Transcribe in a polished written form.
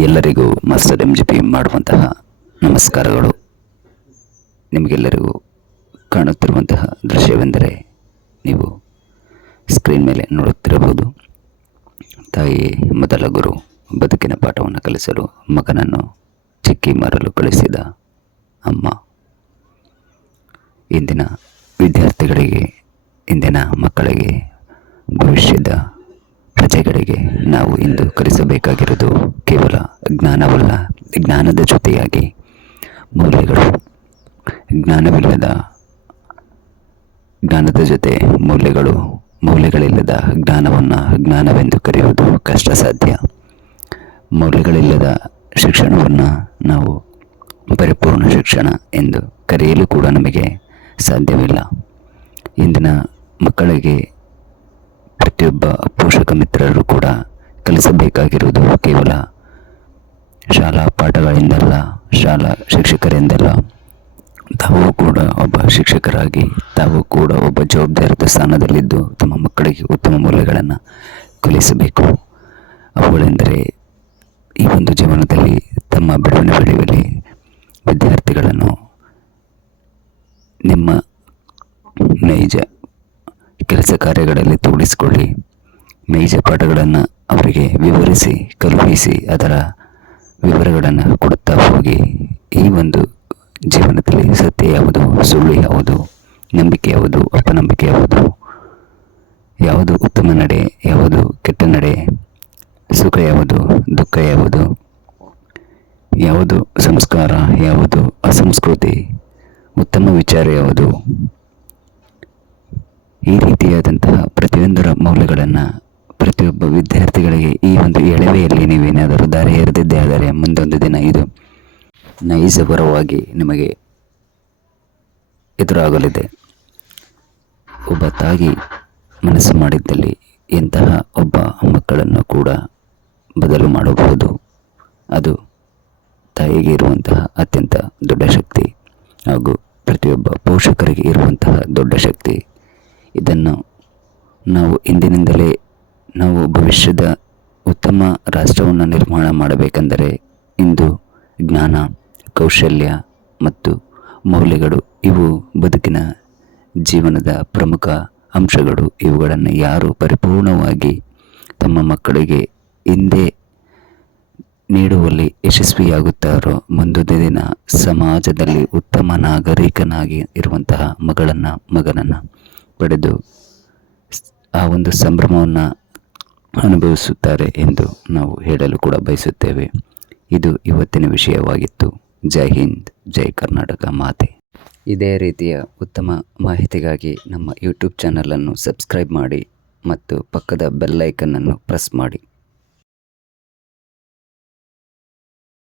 ಎಲ್ಲರಿಗೂ master MGP ಮಾಡುವಂತಹ ನಮಸ್ಕಾರಗಳು. ನಿಮಗೆಲ್ಲರಿಗೂ ಕಾಣುತ್ತಿರುವಂತಹ ದೃಶ್ಯವೆಂದರೆ ನೀವು ಸ್ಕ್ರೀನ್ ಮೇಲೆ ನೋಡುತ್ತಿರಬಹುದು. ತಾಯಿ ಮೊದಲ ಗುರು, ಬದುಕಿನ ಪಾಠವನ್ನು ಕಲಿಸಲು ಮಗನನ್ನು ಚಿಕ್ಕಿ ಮಾರಲು ಕಳಿಸಿದ ಅಮ್ಮ. ಇಂದಿನ ವಿದ್ಯಾರ್ಥಿಗಳಿಗೆ, ಇಂದಿನ ಮಕ್ಕಳಿಗೆ, ಭವಿಷ್ಯದ ಪ್ರಜೆಗಳಿಗೆ ನಾವು ಇಂದು ಕಲಿಸಬೇಕಾಗಿರುವುದು ಕೇವಲ ಜ್ಞಾನವಲ್ಲ, ಜ್ಞಾನದ ಜೊತೆಯಾಗಿ ಮೌಲ್ಯಗಳು. ಜ್ಞಾನದ ಜೊತೆ ಮೌಲ್ಯಗಳು. ಮೌಲ್ಯಗಳಿಲ್ಲದ ಜ್ಞಾನವನ್ನು ಜ್ಞಾನವೆಂದು ಕರೆಯುವುದು ಕಷ್ಟ ಸಾಧ್ಯ. ಮೌಲ್ಯಗಳಿಲ್ಲದ ಶಿಕ್ಷಣವನ್ನು ನಾವು ಪರಿಪೂರ್ಣ ಶಿಕ್ಷಣ ಎಂದು ಕರೆಯಲು ಕೂಡ ನಮಗೆ ಸಾಧ್ಯವಿಲ್ಲ. ಇಂದಿನ ಮಕ್ಕಳಿಗೆ ಪ್ರತಿಯೊಬ್ಬ ಪೋಷಕ ಮಿತ್ರರು ಕೂಡ ಕಲಿಸಬೇಕಾಗಿರುವುದು ಕೇವಲ ಶಾಲಾ ಪಾಠಗಳಿಂದಲ್ಲ, ಶಾಲಾ ಶಿಕ್ಷಕರಿಂದಲ್ಲ. ತಾವು ಕೂಡ ಒಬ್ಬ ಶಿಕ್ಷಕರಾಗಿ, ತಾವು ಕೂಡ ಒಬ್ಬ ಜವಾಬ್ದಾರಿತ ಸ್ಥಾನದಲ್ಲಿದ್ದು ತಮ್ಮ ಮಕ್ಕಳಿಗೆ ಉತ್ತಮ ಮೌಲ್ಯಗಳನ್ನು ಕಲಿಸಬೇಕು. ಅವುಗಳೆಂದರೆ ಈ ಒಂದು ಜೀವನದಲ್ಲಿ ತಮ್ಮ ಬೆಳವಣಿಗೆಯಲ್ಲಿ ವಿದ್ಯಾರ್ಥಿಗಳನ್ನು ನಿಮ್ಮ ನೈಜ ಕೆಲಸ ಕಾರ್ಯಗಳಲ್ಲಿ ತೊಡಗಿಸಿಕೊಳ್ಳಿ. ನೈಜ ಪಾಠಗಳನ್ನು ಅವರಿಗೆ ವಿವರಿಸಿ, ಕಳುಹಿಸಿ, ಅದರ ವಿವರಗಳನ್ನು ಕೊಡುತ್ತಾ ಹೋಗಿ. ಈ ಒಂದು ಜೀವನದಲ್ಲಿ ಸತ್ಯ ಯಾವುದು, ಸುಳ್ಳು ಯಾವುದು, ನಂಬಿಕೆ ಯಾವುದು, ಅಪನಂಬಿಕೆ ಯಾವುದು, ಯಾವುದು ಉತ್ತಮ ನಡೆ, ಯಾವುದು ಕೆಟ್ಟ ನಡೆ, ಸುಖ ಯಾವುದು, ದುಃಖ ಯಾವುದು, ಯಾವುದು ಸಂಸ್ಕಾರ, ಯಾವುದು ಅಸಂಸ್ಕೃತಿ, ಉತ್ತಮ ವಿಚಾರ ಯಾವುದು, ಈ ರೀತಿಯಾದಂತಹ ಪ್ರತಿಯೊಂದರ ಮೌಲ್ಯಗಳನ್ನು ಪ್ರತಿಯೊಬ್ಬ ವಿದ್ಯಾರ್ಥಿಗಳಿಗೆ ಈ ಒಂದು ಎಳವೆಯಲ್ಲಿ ನೀವೇನಾದರೂ ದಾರಿ ಎರೆದಿದ್ದೇ ಆದರೆ ಮುಂದೊಂದು ದಿನ ಇದು ನೈಜಪರವಾಗಿ ನಿಮಗೆ ಎದುರಾಗಲಿದೆ. ಒಬ್ಬ ತಾಯಿ ಮನಸ್ಸು ಮಾಡಿದ್ದಲ್ಲಿ ಇಂತಹ ಒಬ್ಬ ಮಕ್ಕಳನ್ನು ಕೂಡ ಬದಲು ಮಾಡಬಹುದು. ಅದು ತಾಯಿಗೆ ಇರುವಂತಹ ಅತ್ಯಂತ ದೊಡ್ಡ ಶಕ್ತಿ ಹಾಗೂ ಪ್ರತಿಯೊಬ್ಬ ಪೋಷಕರಿಗೆ ಇರುವಂತಹ ದೊಡ್ಡ ಶಕ್ತಿ. ಇದನ್ನು ನಾವು ಇಂದಿನಿಂದಲೇ ನಾವು ಭವಿಷ್ಯದ ಉತ್ತಮ ರಾಷ್ಟ್ರವನ್ನು ನಿರ್ಮಾಣ ಮಾಡಬೇಕೆಂದರೆ ಇಂದು ಜ್ಞಾನ, ಕೌಶಲ್ಯ ಮತ್ತು ಮೌಲ್ಯಗಳು ಇವು ಬದುಕಿನ ಜೀವನದ ಪ್ರಮುಖ ಅಂಶಗಳು. ಇವುಗಳನ್ನು ಯಾರು ಪರಿಪೂರ್ಣವಾಗಿ ತಮ್ಮ ಮಕ್ಕಳಿಗೆ ಹಿಂದೆ ನೀಡುವಲ್ಲಿ ಯಶಸ್ವಿಯಾಗುತ್ತಾರೋ ಮುಂದೊಂದು ದಿನ ಸಮಾಜದಲ್ಲಿ ಉತ್ತಮ ನಾಗರಿಕನಾಗಿ ಇರುವಂತಹ ಮಗನನ್ನು ಪಡೆದು ಆ ಒಂದು ಸಂಭ್ರಮವನ್ನು ಅನುಭವಿಸುತ್ತಾರೆ ಎಂದು ನಾವು ಹೇಳಲು ಕೂಡ ಬಯಸುತ್ತೇವೆ. ಇದು ಇವತ್ತಿನ ವಿಷಯವಾಗಿತ್ತು. ಜೈ ಹಿಂದ್, ಜೈ ಕರ್ನಾಟಕ ಮಾತೆ. ಇದೇ ರೀತಿಯ ಉತ್ತಮ ಮಾಹಿತಿಗಾಗಿ ನಮ್ಮ ಯೂಟ್ಯೂಬ್ ಚಾನಲನ್ನು ಸಬ್ಸ್ಕ್ರೈಬ್ ಮಾಡಿ ಮತ್ತು ಪಕ್ಕದ ಬೆಲ್ ಐಕನ್ನನ್ನು ಪ್ರೆಸ್ ಮಾಡಿ.